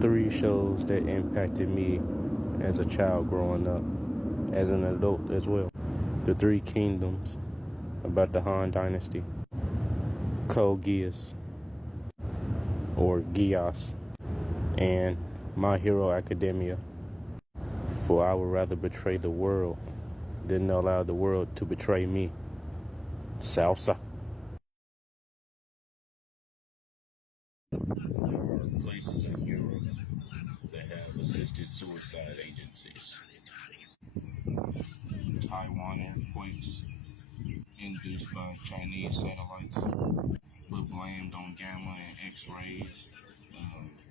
Three shows that impacted me as a child growing up, as an adult as well. The Three Kingdoms, about the Han Dynasty. Code Geass, or Geass, and My Hero Academia. For I would rather betray the world than allow the world to betray me. Salsa. There are places in Europe that have assisted suicide agencies. Taiwan earthquakes induced by Chinese satellites, but blamed on gamma and X-rays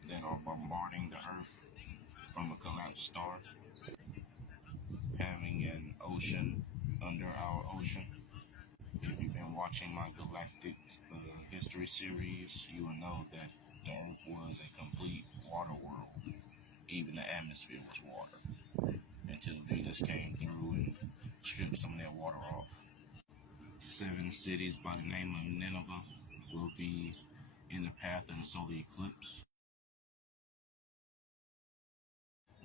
that are bombarding the Earth from a collapsed star. Having an ocean under our ocean. If you've been watching my galactic history series, you will know that the Earth was a complete water world. Even the atmosphere was water. Until Jesus came through and stripped some of that water off. 7 cities by the name of Nineveh will be in the path of the solar eclipse,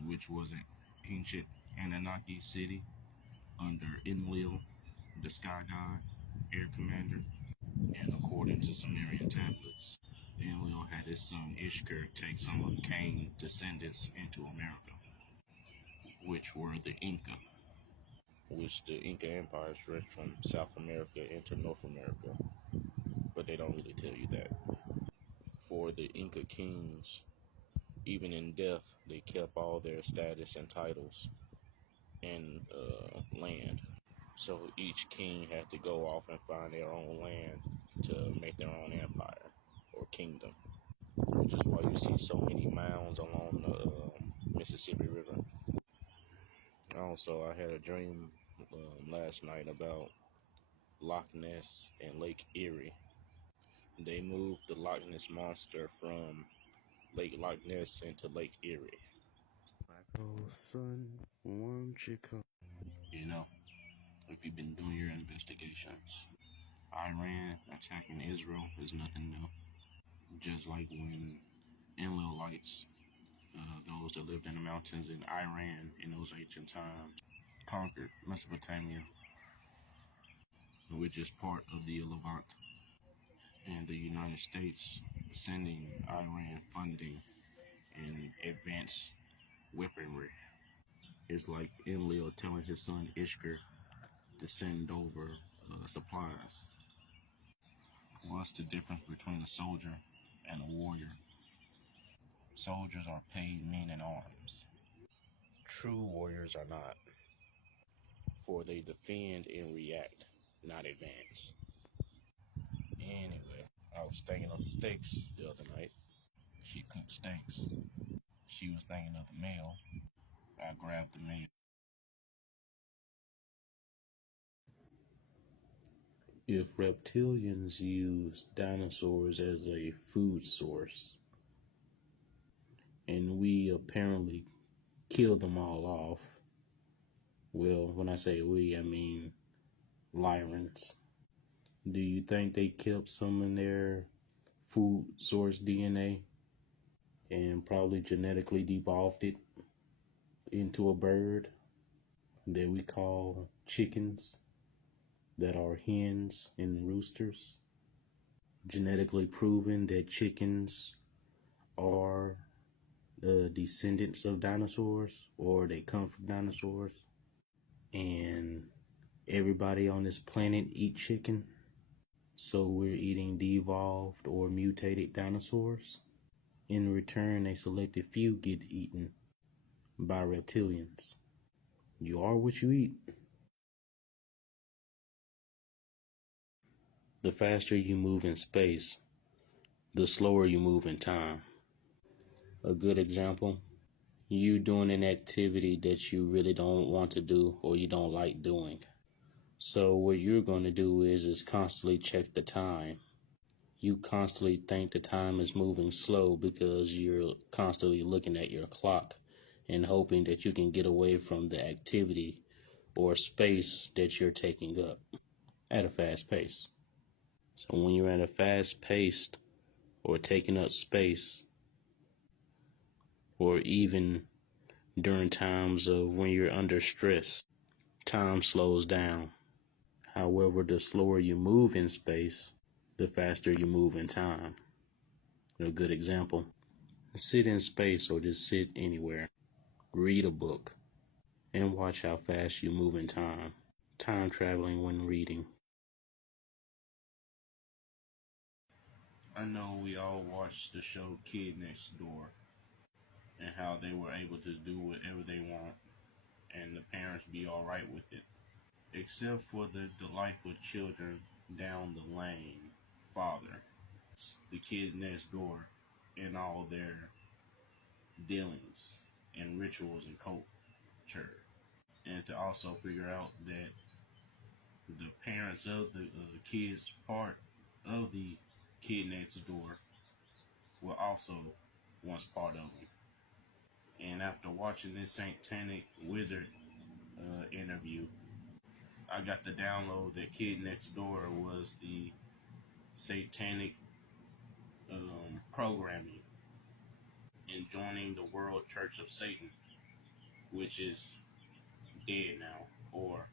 which was an ancient Anunnaki city under Enlil, the sky god, air commander. And according to Sumerian tablets, Enlil had his son Ishkur take some of Cain's descendants into America, which were the Inca, which the Inca Empire stretched from South America into North America, but they don't really tell you that. For the Inca kings, even in death, they kept all their status and titles and land. So each king had to go off and find their own land to make their own empire or kingdom, which is why you see so many mounds along the Mississippi River. Also, I had a dream last night about Loch Ness and Lake Erie. They moved the Loch Ness Monster from Lake Loch Ness into Lake Erie. Oh, son, won't you come? You know, if you've been doing your investigations, Iran attacking Israel is nothing new. Just like when Enlilites, those that lived in the mountains in Iran in those ancient times, conquered Mesopotamia, which is part of the Levant, and the United States sending Iran funding and advanced weaponry. It's like Enlil telling his son Ishkur to send over supplies. What's the difference between a soldier and a warrior? Soldiers are paid men in arms. True warriors are not, for they defend and react, not advance. Anyway, I was thinking of steaks the other night. She cooked steaks. She was thinking of the meal. I grabbed the meal. If reptilians use dinosaurs as a food source, and we apparently kill them all off, well, when I say we, I mean Lyrans. Do you think they kept some in their food source DNA and probably genetically devolved it into a bird that we call chickens, that are hens and roosters? Genetically proven that chickens are the descendants of dinosaurs, or they come from dinosaurs, and everybody on this planet eat chicken, so we're eating devolved or mutated dinosaurs. In return, a selected few get eaten by reptilians. You are what you eat. The faster you move in space, the slower you move in time. A good example, you doing an activity that you really don't want to do or you don't like doing. So what you're going to do is constantly check the time. You constantly think the time is moving slow because you're constantly looking at your clock and hoping that you can get away from the activity or space that you're taking up at a fast pace. So when you're at a fast paced or taking up space, or even during times of when you're under stress, time slows down. However, the slower you move in space, the faster you move in time. A good example: sit in space or just sit anywhere. Read a book and watch how fast you move in time. Time traveling when reading. I know we all watched the show Kid Next Door and how they were able to do whatever they want and the parents be alright with it. Except for the delightful children down the lane, father, the kid next door, and all their dealings and rituals and culture. And to also figure out that the parents of the kids part of the kid next door were also once part of them. And after watching this satanic wizard interview, I got the download that Kid Next Door was the satanic programming and joining the World Church of Satan, which is dead now, or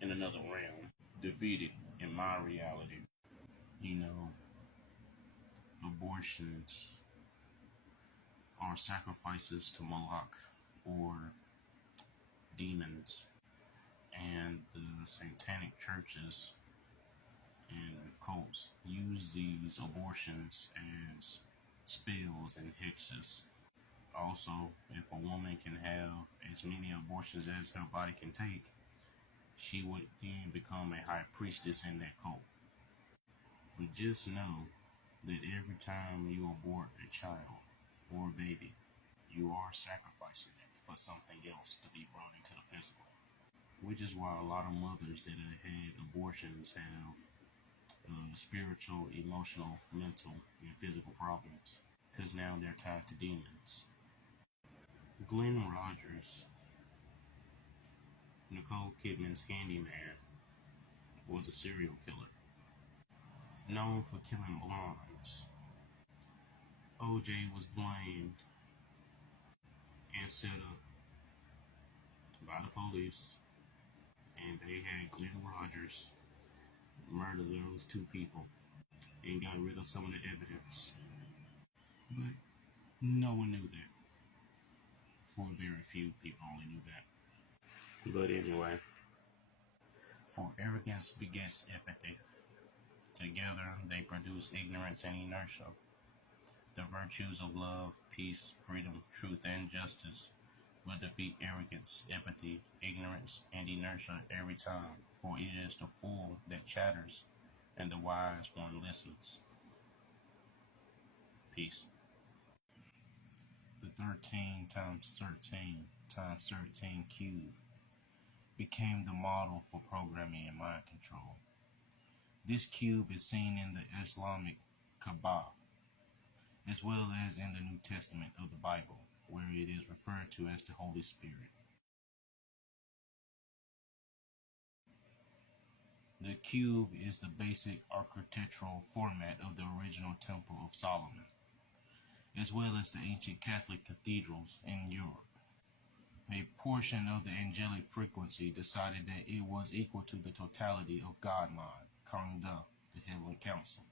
in another realm, defeated in my reality. You know, abortions are sacrifices to Moloch or demons, and the satanic churches and cults use these abortions as spells and hexes. Also, if a woman can have as many abortions as her body can take, she would then become a high priestess in that cult. But just know that every time you abort a child or a baby, you are sacrificing it for something else to be brought into the physical. Which is why a lot of mothers that have had abortions have spiritual, emotional, mental, and physical problems, because now they're tied to demons. Glenn Rogers, Nicole Kidman's handyman, was a serial killer, known for killing blondes. OJ was blamed and set up by the police, and they had Glenn Rogers murder those two people and got rid of some of the evidence. But no one knew that. For very few people only knew that. But anyway, for arrogance begets apathy. Together they produce ignorance and inertia. The virtues of love, peace, freedom, truth, and justice will defeat arrogance, apathy, ignorance, and inertia every time, for it is the fool that chatters, and the wise one listens. Peace. The 13 times 13 times 13 cube became the model for programming and mind control. This cube is seen in the Islamic Kaaba, as well as in the New Testament of the Bible, where it is referred to as the Holy Spirit. The cube is the basic architectural format of the original Temple of Solomon, as well as the ancient Catholic cathedrals in Europe. A portion of the angelic frequency decided that it was equal to the totality of God-mind, Kangda, the Heavenly Council.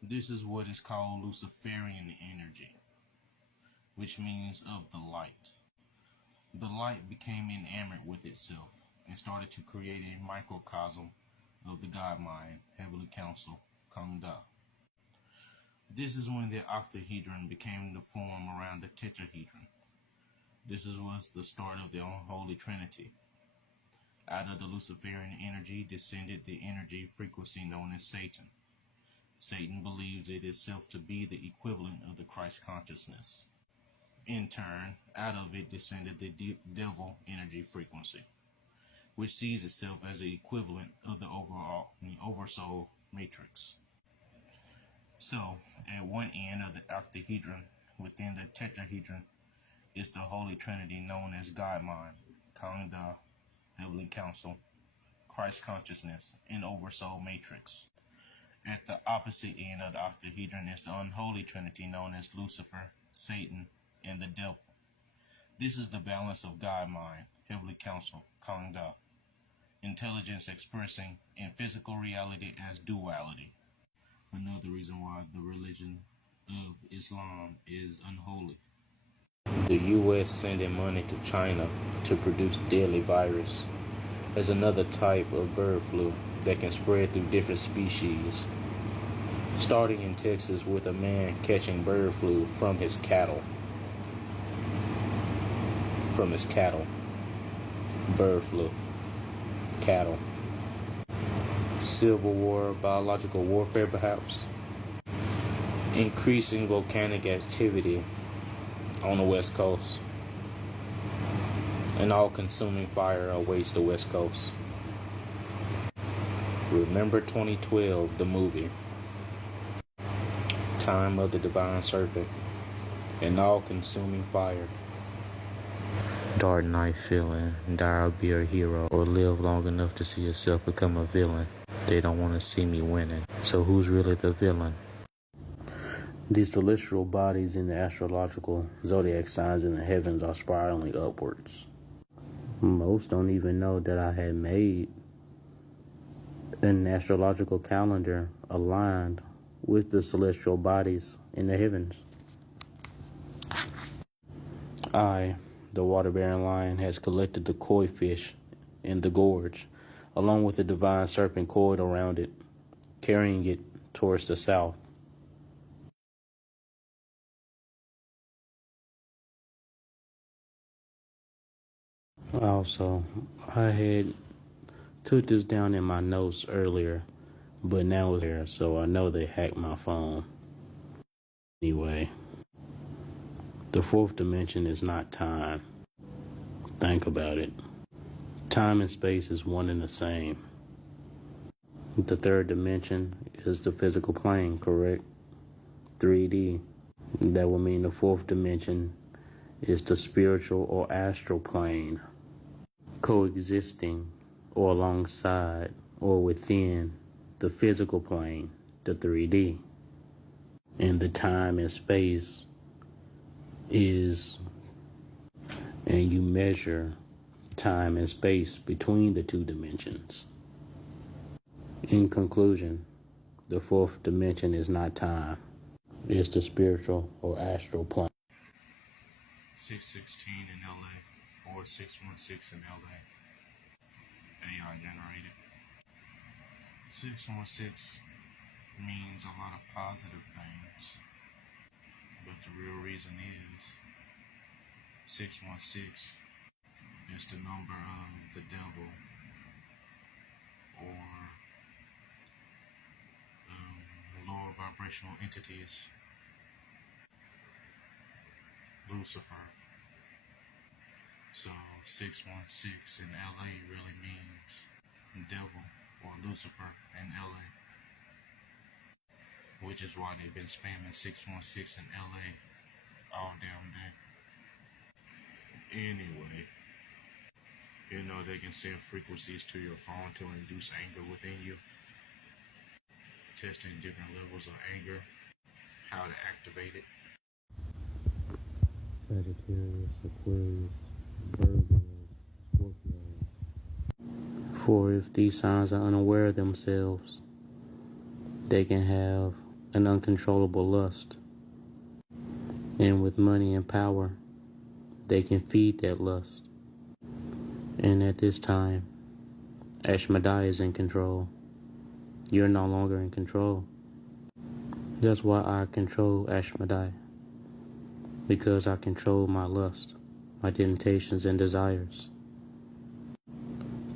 This is what is called Luciferian energy, which means of the light. The light became enamored with itself and started to create a microcosm of the God-mind, Heavenly Council, Kangda. This is when the octahedron became the form around the tetrahedron. This was the start of the unholy trinity. Out of the Luciferian energy descended the energy frequency known as Satan. Satan believes it itself to be the equivalent of the Christ consciousness. In turn, out of it descended the devil energy frequency, which sees itself as the equivalent of the oversoul matrix. So, at one end of the octahedron, within the tetrahedron, is the Holy Trinity known as God-Mind, Kangda, Heavenly Council, Christ Consciousness, and Oversoul Matrix. At the opposite end of the octahedron is the Unholy Trinity known as Lucifer, Satan, and the devil. This is the balance of God mind, heavenly counsel, Kangda, intelligence expressing in physical reality as duality. Another reason why the religion of Islam is unholy. The U.S. sending money to China to produce deadly virus is another type of bird flu that can spread through different species, starting in Texas with a man catching bird flu from his cattle. Bird flu. Cattle. Civil war, biological warfare perhaps. Increasing volcanic activity on the West Coast. An all-consuming fire awaits the West Coast. Remember 2012, the movie. Time of the Divine Serpent. An all-consuming fire. Dark night feeling, die I'll be a hero, or live long enough to see yourself become a villain. They don't want to see me winning. So who's really the villain? These celestial bodies in the astrological zodiac signs in the heavens are spiraling upwards. Most don't even know that I had made an astrological calendar aligned with the celestial bodies in the heavens. The water-bearing lion, has collected the koi fish in the gorge, along with the divine serpent coiled around it, carrying it towards the south. Also, I had took this down in my notes earlier, but now it's there, so I know they hacked my phone. Anyway, the fourth dimension is not time. Think about it. Time and space is one and the same. The third dimension is the physical plane, correct? 3D. That would mean the fourth dimension is the spiritual or astral plane, coexisting or alongside or within the physical plane, the 3D. And the time and space is, and you measure time and space between the two dimensions. In conclusion, the fourth dimension is not time. It's the spiritual or astral plane. 616 in LA or 616 in LA. AI generated. 616 means a lot of positive things, but the real reason is 616 is the number of the devil, or lower vibrational entities, Lucifer. So 616 in LA really means devil or Lucifer in LA, which is why they've been spamming 616 in LA all damn day. Anyway, you know they can send frequencies to your phone to induce anger within you. Testing different levels of anger, how to activate it. Sagittarius, Aquarius, Virgo, Scorpio. For if these signs are unaware of themselves, they can have an uncontrollable lust. And with money and power, they can feed that lust. And at this time, Ashmedai is in control. You're no longer in control. That's why I control Ashmedai. Because I control my lust, my temptations and desires.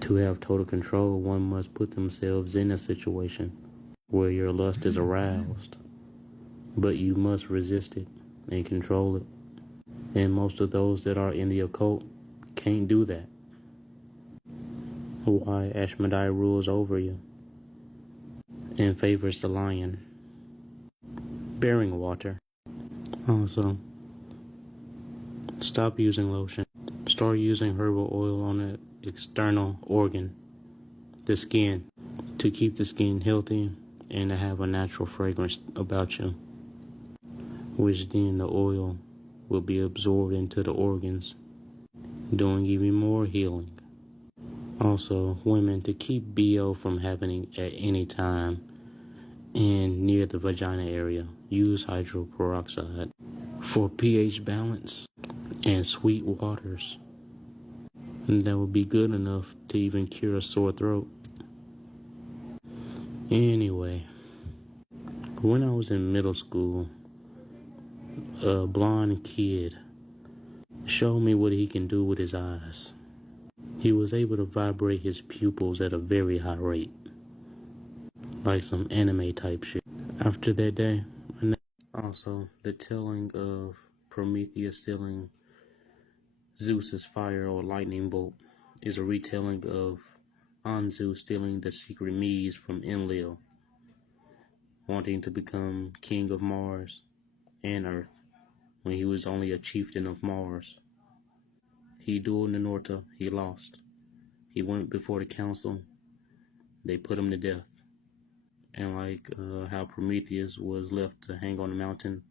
To have total control, one must put themselves in a situation where your lust is aroused. But you must resist it and control it. And most of those that are in the occult can't do that. Why Ashmedai rules over you and favors the lion. Bearing water. Also, stop using lotion. Start using herbal oil on the external organ, the skin, to keep the skin healthy and to have a natural fragrance about you, which then the oil will be absorbed into the organs, doing even more healing. Also, women, to keep BO from happening at any time and near the vagina area, use hydroperoxide for pH balance and sweet waters. And that would be good enough to even cure a sore throat. Anyway, when I was in middle school, a blonde kid showed me what he can do with his eyes. He was able to vibrate his pupils at a very high rate, like some anime type shit. After that day, also the telling of Prometheus stealing Zeus's fire or lightning bolt is a retelling of Anzu stealing the secret Mies from Enlil, wanting to become king of Mars and Earth when he was only a chieftain of Mars. He dueled Ninorta, he lost. He went before the council, they put him to death. And like how Prometheus was left to hang on a mountain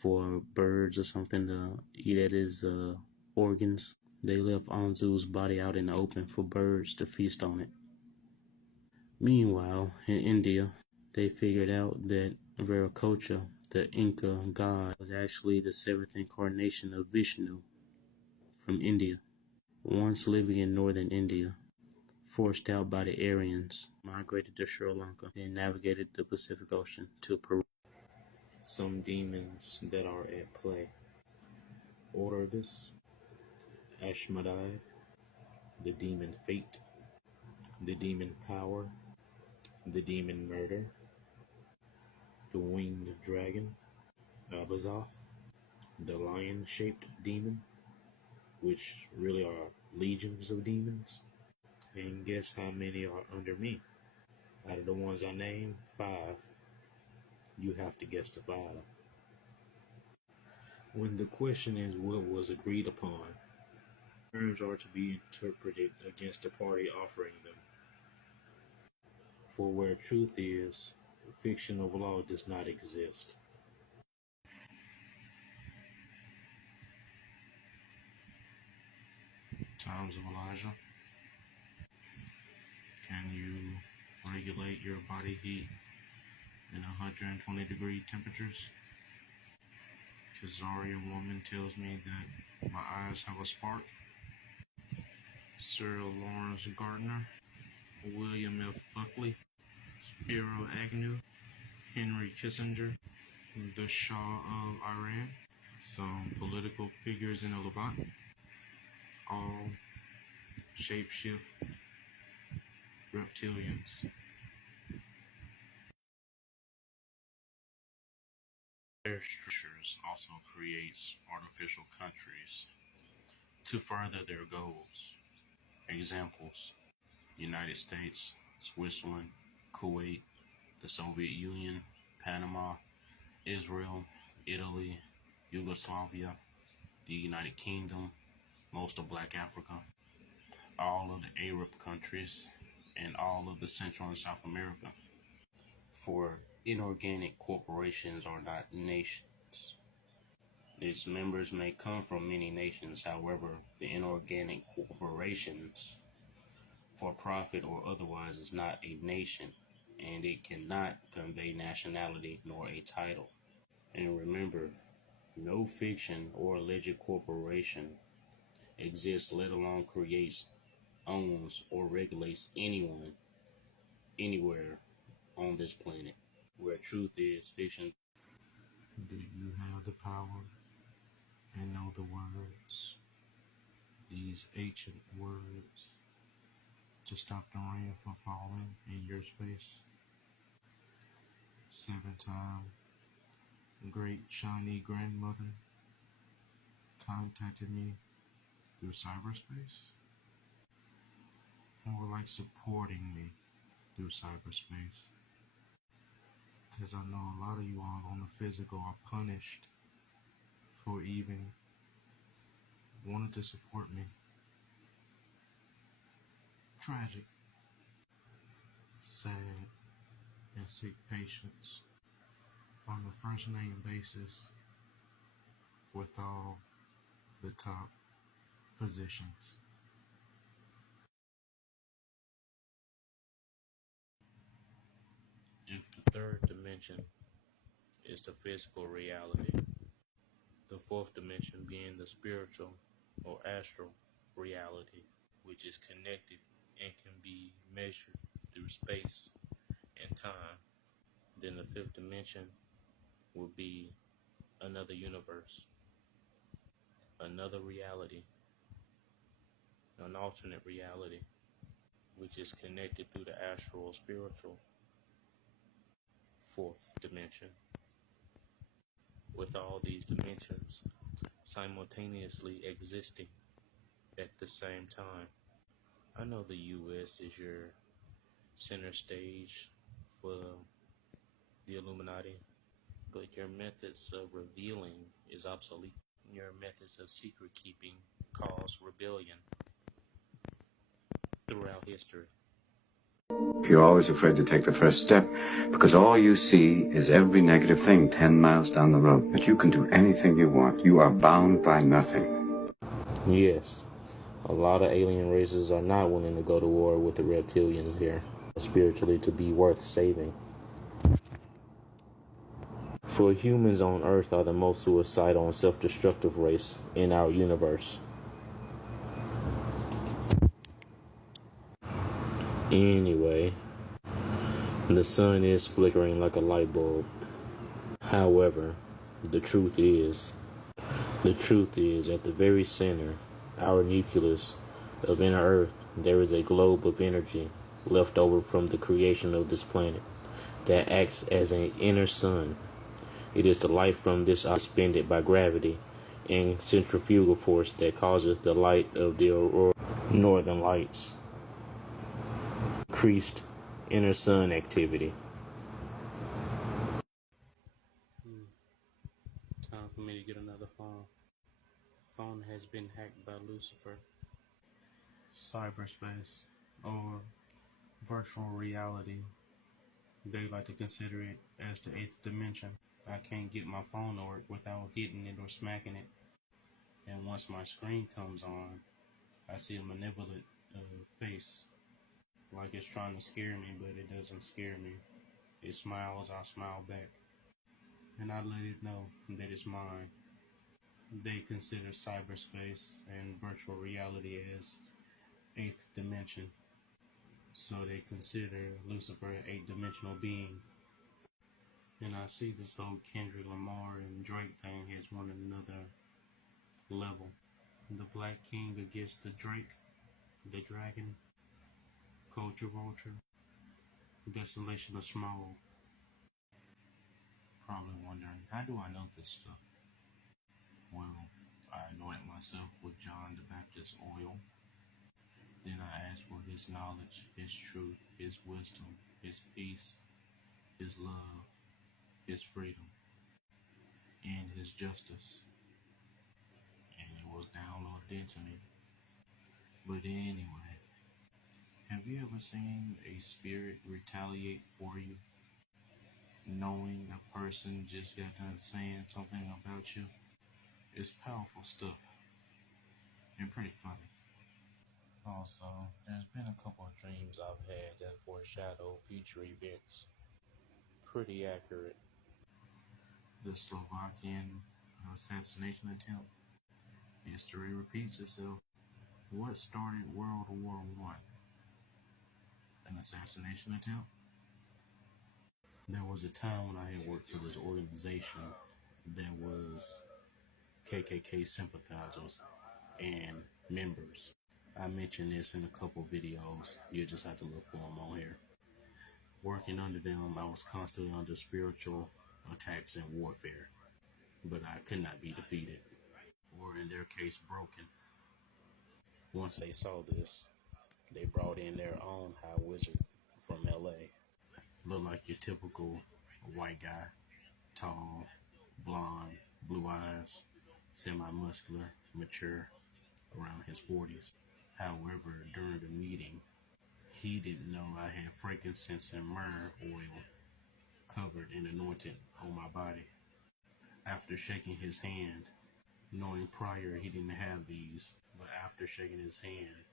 for birds or something to eat at his organs, they left Anzu's body out in the open for birds to feast on it. Meanwhile, in India, they figured out that Viracocha, the Inca god, was actually the seventh incarnation of Vishnu from India. Once living in northern India, forced out by the Aryans, migrated to Sri Lanka, and navigated the Pacific Ocean to Peru. Some demons that are at play: Orvis, Ashmedai, the demon Fate, the demon Power, the demon Murder, the winged dragon, Abazoth, the lion-shaped demon, which really are legions of demons. And guess how many are under me? Out of the ones I named, 5. You have to guess the 5. When the question is what was agreed upon, terms are to be interpreted against the party offering them. For where truth is, fiction of law does not exist. Times of Elijah. Can you regulate your body heat in 120 degree temperatures? Khazarian woman tells me that my eyes have a spark. Sir Lawrence Gardner, William F. Buckley, Spiro Agnew, Henry Kissinger, the Shah of Iran, some political figures in the Levant, all shapeshift reptilians. Their structures also creates artificial countries to further their goals. Examples: United States, Switzerland, Kuwait, the Soviet Union, Panama, Israel, Italy, Yugoslavia, the United Kingdom, most of Black Africa, all of the Arab countries, and all of the Central and South America. For inorganic corporations are not nations. Its members may come from many nations, however, the inorganic corporations, for profit or otherwise, is not a nation, and it cannot convey nationality nor a title. And remember, no fiction or alleged corporation exists, let alone creates, owns, or regulates anyone, anywhere on this planet. Where truth is, fiction. Do you have the power and know the words, these ancient words, to stop the rain from falling in your space? 7-time great Chinese grandmother contacted me through cyberspace, or like supporting me through cyberspace. Because I know a lot of you all on the physical are punished for even wanting to support me. Tragic, sad, and sick patients on the first name basis with all the top physicians. If the third dimension is the physical reality, the fourth dimension being the spiritual or astral reality, which is connected and can be measured through space and time, then the fifth dimension will be another universe, another reality, an alternate reality, which is connected through the astral or spiritual fourth dimension. With all these dimensions simultaneously existing at the same time. I know the US is your center stage for the Illuminati, but your methods of revealing is obsolete. Your methods of secret keeping cause rebellion throughout history. You're always afraid to take the first step because all you see is every negative thing 10 miles down the road. But you can do anything you want. You are bound by nothing. Yes, a lot of alien races are not willing to go to war with the reptilians here, spiritually to be worth saving. For humans on Earth are the most suicidal and self-destructive race in our universe. Anyway, the sun is flickering like a light bulb. However, the truth is at the very center, our nucleus of inner Earth, there is a globe of energy left over from the creation of this planet that acts as an inner sun. It is the light from this suspended by gravity and centrifugal force that causes the light of the aurora northern lights. Increased inner sun activity. Time for me to get another phone. Phone has been hacked by Lucifer. Cyberspace or virtual reality. They like to consider it as the eighth dimension. I can't get my phone to work without hitting it or smacking it. And once my screen comes on, I see a malevolent face. Like it's trying to scare me, but it doesn't scare me. It smiles, I smile back. And I let it know that it's mine. They consider cyberspace and virtual reality as eighth dimension. So they consider Lucifer an eight-dimensional being. And I see this whole Kendrick Lamar and Drake thing has one another level. The Black King against the Drake, the Dragon, Culture Vulture, Desolation of Small. Probably wondering, how do I know this stuff? Well, I anointed myself with John the Baptist oil. Then I asked for his knowledge, his truth, his wisdom, his peace, his love, his freedom, and his justice. And it was downloaded into me. But anyway, have you ever seen a spirit retaliate for you? Knowing a person just got done saying something about you? It's powerful stuff. And pretty funny. Also, there's been a couple of dreams I've had that foreshadow future events. Pretty accurate. The Slovakian assassination attempt. History repeats itself. What started World War I? An assassination attempt? There was a time when I had worked for this organization that was KKK sympathizers and members. I mentioned this in a couple videos. You just have to look for them on here. Working under them, I was constantly under spiritual attacks and warfare, but I could not be defeated, or in their case, broken. Once they saw this, they brought in their own high wizard from LA. Looked like your typical white guy, tall, blonde, blue eyes, semi-muscular, mature, around his 40s. However, during the meeting, he didn't know I had frankincense and myrrh oil covered and anointed on my body. After shaking his hand, knowing prior he didn't have these, but after shaking his hand,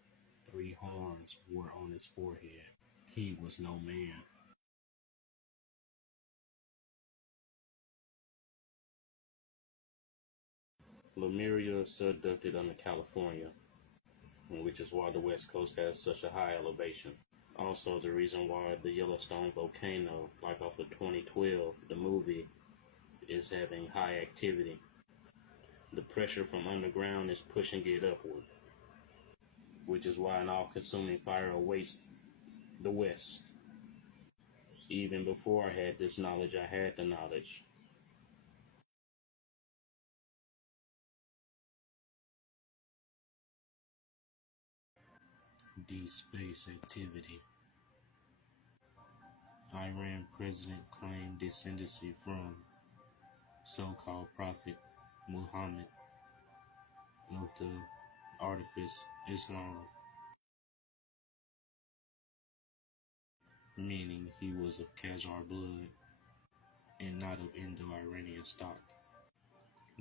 3 horns were on his forehead. He was no man. Lemuria subducted under California, which is why the West Coast has such a high elevation. Also, the reason why the Yellowstone volcano, like off of 2012, the movie, is having high activity. The pressure from underground is pushing it upward, which is why an all-consuming fire awaits the West. Even before I had this knowledge, I had the knowledge. Deep space activity. Iran president claimed descendancy from so-called Prophet Muhammad of the artifice Islam, meaning he was of Khazar blood and not of Indo-Iranian stock.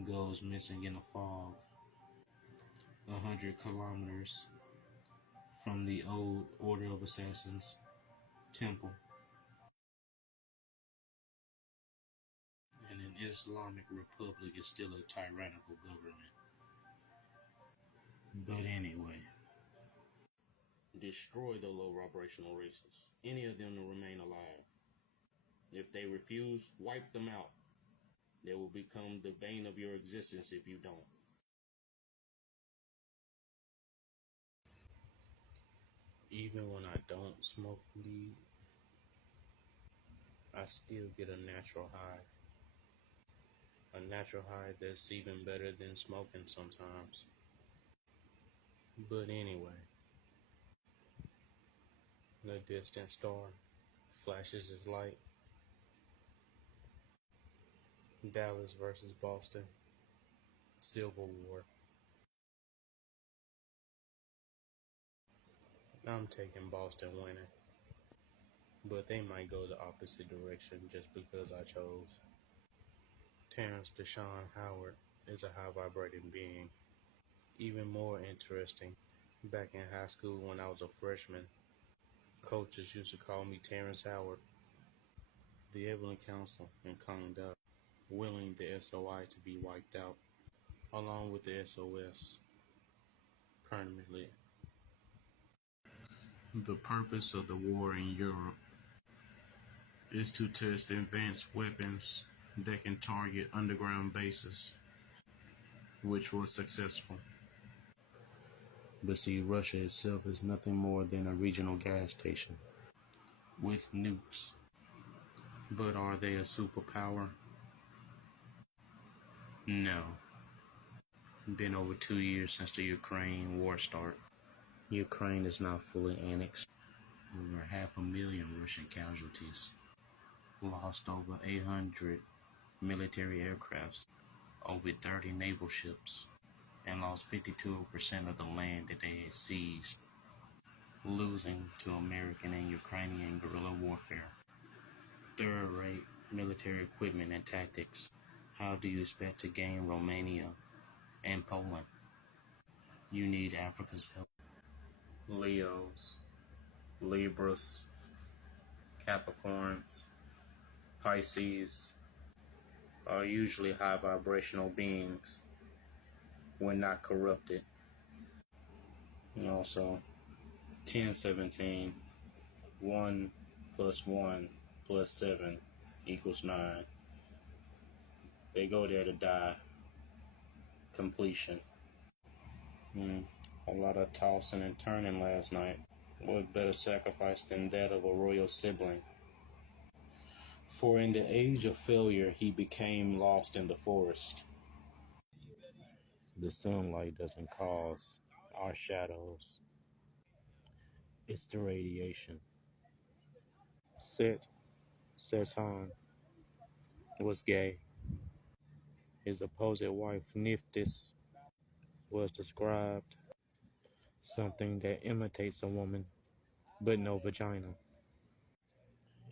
Goes missing in a fog 100 kilometers from the old Order of Assassins temple. And an Islamic Republic is still a tyrannical government. But anyway, destroy the low vibrational races, any of them to remain alive. If they refuse, wipe them out. They will become the bane of your existence if you don't. Even when I don't smoke weed, I still get a natural high. A natural high that's even better than smoking sometimes. But anyway, the distant star flashes its light. Dallas versus Boston, Civil War. I'm taking Boston winning, but they might go the opposite direction just because I chose. Terrence Deshaun Howard is a high vibrating being. Even more interesting, back in high school when I was a freshman, coaches used to call me Terrence Howard. The Evelyn Council and Conduct willing the SOI to be wiped out, along with the SOS, permanently. The purpose of the war in Europe is to test advanced weapons that can target underground bases, which was successful. But see, Russia itself is nothing more than a regional gas station with nukes. But are they a superpower? No. Been over 2 years since the Ukraine war started. Ukraine is not fully annexed. Over 500,000 Russian casualties. Lost over 800 military aircrafts, over 30 naval ships, and lost 52% of the land that they had seized, losing to American and Ukrainian guerrilla warfare. Third-rate military equipment and tactics. How do you expect to gain Romania and Poland? You need Africa's help. Leos, Libras, Capricorns, Pisces are usually high vibrational beings when not corrupted. And also, 1017, 1 plus 1 plus 7 equals 9. They go there to die. Completion. A lot of tossing and turning last night. What better sacrifice than that of a royal sibling? For in the age of failure, he became lost in the forest. The sunlight doesn't cause our shadows. It's the radiation. Satan was gay. His opposite wife, Nephthys, was described something that imitates a woman, but no vagina.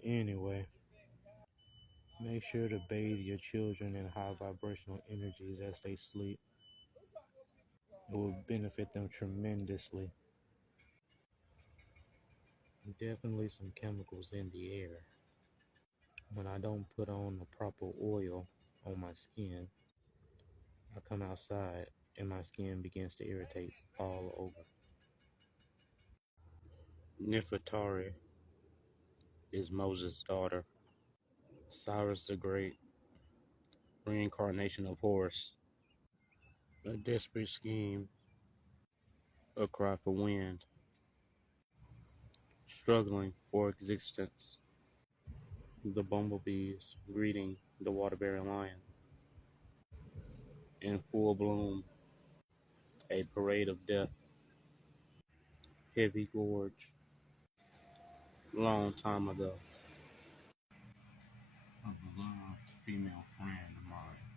Anyway, make sure to bathe your children in high vibrational energies as they sleep. It will benefit them tremendously. Definitely some chemicals in the air. When I don't put on the proper oil on my skin, I come outside and my skin begins to irritate all over. Nefertari is Moses' daughter. Cyrus the Great, reincarnation of Horus. A desperate scheme, a cry for wind, struggling for existence. The bumblebees greeting the water-bearing lion. In full bloom, a parade of death. Heavy gorge, long time ago. A beloved female friend of mine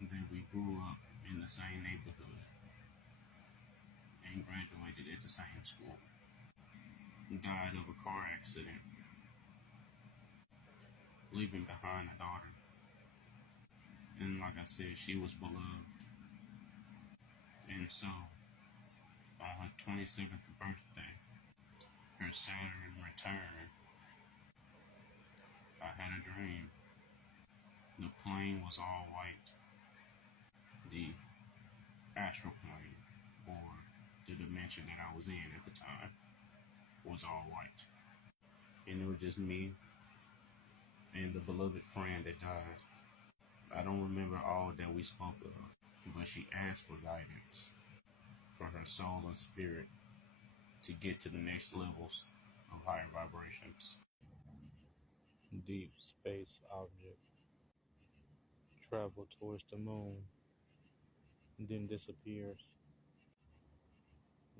that we grew up in the same neighborhood and graduated at the same school died of a car accident, leaving behind a daughter. And like I said, she was beloved. And so, on her 27th birthday, her Saturn return, I had a dream. The plane was all white. The astral plane, or the dimension that I was in at the time, was all white. And it was just me and the beloved friend that died. I don't remember all that we spoke of, but she asked for guidance for her soul and spirit to get to the next levels of higher vibrations. Deep space object travel towards the moon, then disappears.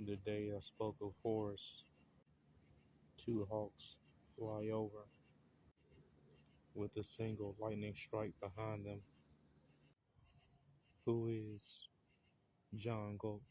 The day I spoke of Horus, two hawks fly over with a single lightning strike behind them. Who is John Galt?